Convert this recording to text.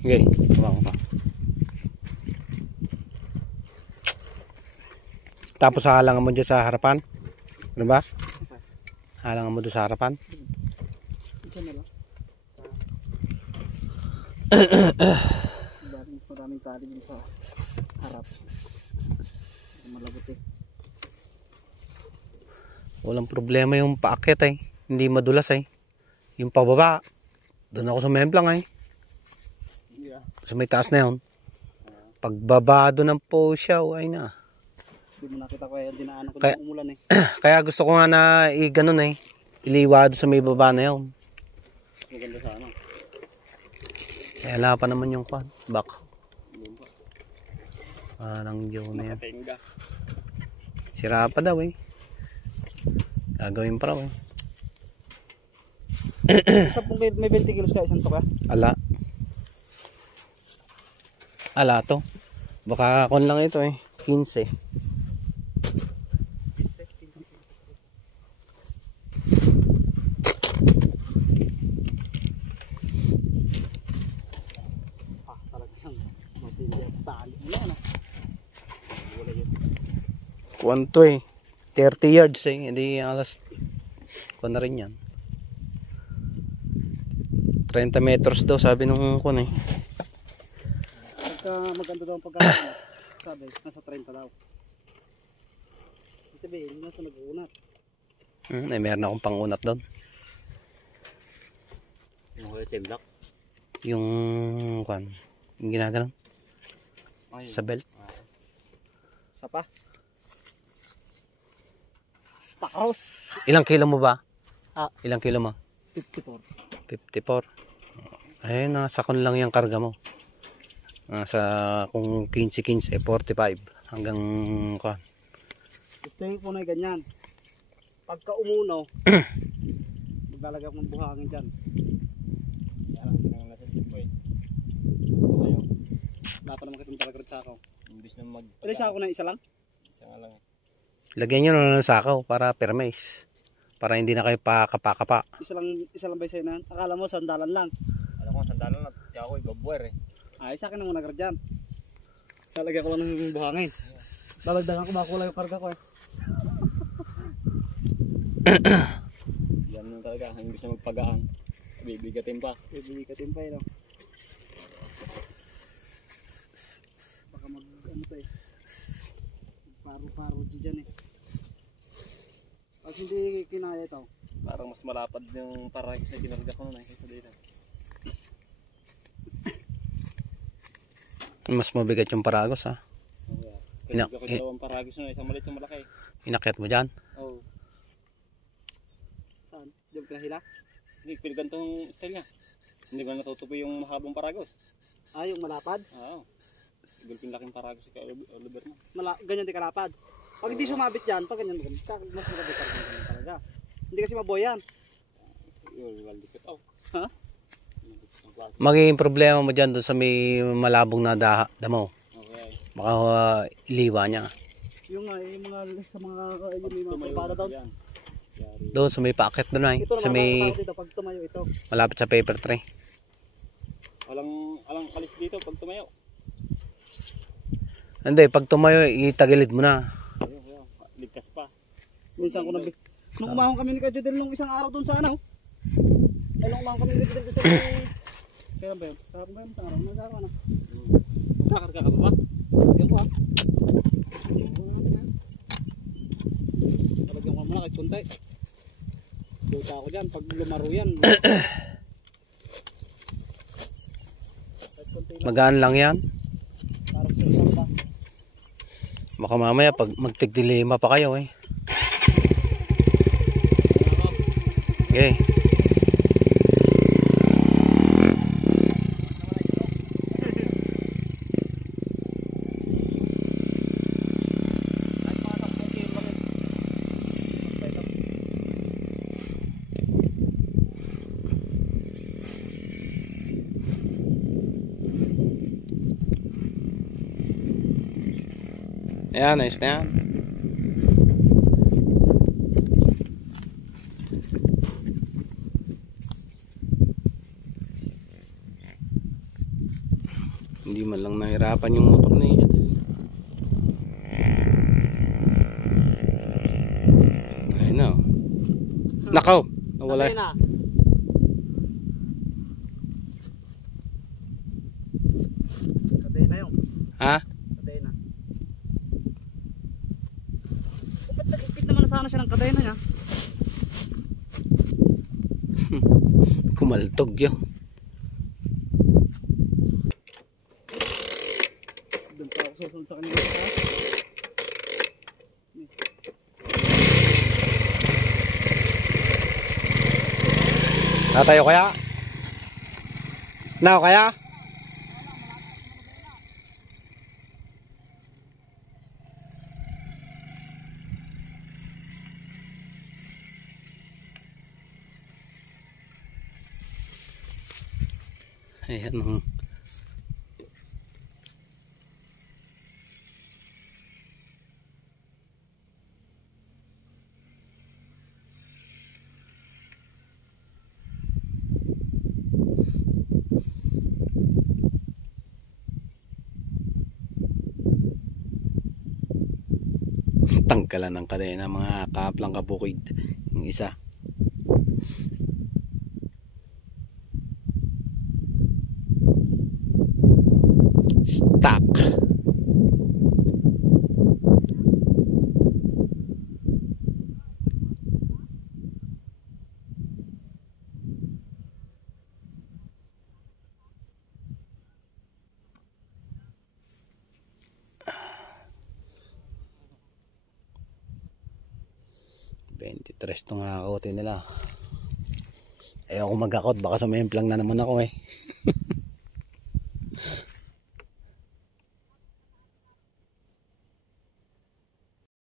Okay, kumang pa. Tapos halangan mo dyan sa harapan. Ano ba? Halangan mo dyan sa harapan. Diyan na lang. Maraming tali din sa harap. Malabot eh. Walang problema yung paakyat eh. Hindi madulas eh. Yung pababa, doon ako sa memblang eh. So may taas na yun. Pagbaba doon ng posyaw ay na. Hindi mo nakita ko kaya dinaanan ko Kaya, ng umulan eh. kaya gusto ko nga na i-ganon eh. Iliwado sa may baba na yun. Maganda sana. Kaya wala pa naman yung kwan. Back. Parang Joe na yan. Sira pa daw eh. Gagawin pa raw eh. Sa pong may 20 kilos ka, isang to ka? Ala. Ala to. Baka kon lang ito eh. 15. Talagang matindi at tali mo na. Kwanto eh. 30 yards eh. Hindi alas. Kwan na rin yan. 30 meters daw sabi nung kun eh. Pagka maganda daw ang pagkakaroon, sabi, nasa 30 daw. Ibig sabihin, nasa nag-uunat. Meron akong pangunat doon. Yung wala sa block? Yung kwan. Yung ginaganon. Sa belt. Sa pa? Takros! Ilang kilo mo ba? Ah. Ilang kilo mo? 54. 54. Ay, nasa kon lang yung karga mo. Nasa kung 15-15 eh 45 hanggang kwan. Ito yung punay ganyan. Pagka umuno, maglalagay ako ng buhangin dyan. Yan ang pinangalan sa tipo eh. Tumayo. Dapat naman kitang talaga sa ako. Imbis na mag... Pero sa ako na isa lang? Isa nga lang eh. Lagyan nyo na ng sakaw para permace. Para hindi na kayo pakapa-kapa. Isa lang ba sa'yo na? Akala mo sandalan lang. Alam ko sandalan na. Kaya ako ibabuwer eh. Ay, sa akin na muna dyan. Lalagyan ko lang ng buhangin. Lalagdagan ko, makulay yung karga ko eh. Yan mo talaga. Imbis na magpagaan. Bibigatin pa. Bibigatin pa eh no. Baka mag ano to eh. Paro-paro dyan eh. Pag hindi kinaya ito. Parang mas malapad yung paragis na kinarga ko na kaysa dito. Mas mabigat yung paragos ha. Kinarga ko dalawang paragis na isang maliit sa malaki. Inakyat mo dyan? Oo. Saan? Diyan pinahila? Hindi, pinagantong style niya. Hindi ko na natutupo yung mahabang paragos. Ah, yung malapad? Oo. Gulping laking paragos si Oliver mo. Ganyan di kalapad. Pag hindi sumabit yan, pag ganyan mas maganda ka rin talaga. Hindi kasi maboy yan. Yun, walikot ako. Ha? Magiging problema mo dyan doon sa may malabong na damo. Okay. Baka iliwa niya. Yung mga sa mga yung mga para daw. Doon sa may paakyat doon ay. Ito Sa naman may dito pag tumayo ito. malapit sa paper tray. Alang kalis dito pag tumayo. Hindi, pag tumayo, itagilid mo na. Ayun. Ligtas pa. Minsan ko nung umahon kami ni Kadidel nung isang araw doon sa ano. Nung umahon kami ni Kadidel sa kaya ba yun? Sarap ba yun? Isang araw? Nag-araw na. Kakarga ka ba ba? Lagyan ko ha. Lagyan ko muna kay Chuntay. Duta ako dyan. Pag lumaro yan. Magaan lang yan. Parang siya ba? Baka mamaya pag magtigdilima pa kayo eh. Okay. Ayan, nice na yan. Hindi man lang nahirapan yung motor na yun. Ayun na. Nakaw! Nawala. Kadena. Kadena yun. Ha? Kadena. O ba't nag-ipit naman sana siya ng kadena niya? Kumaltog yun. Doon pa ako susunod sa kanila. Tatayo kaya? Now kaya? Ayan o. Tangkalan ng kadena mga kaplang kabukid. Yung isa. Stuck. $23 itong akakotin nila. Ayaw ko mag-akot, baka sumemplang na naman ako eh.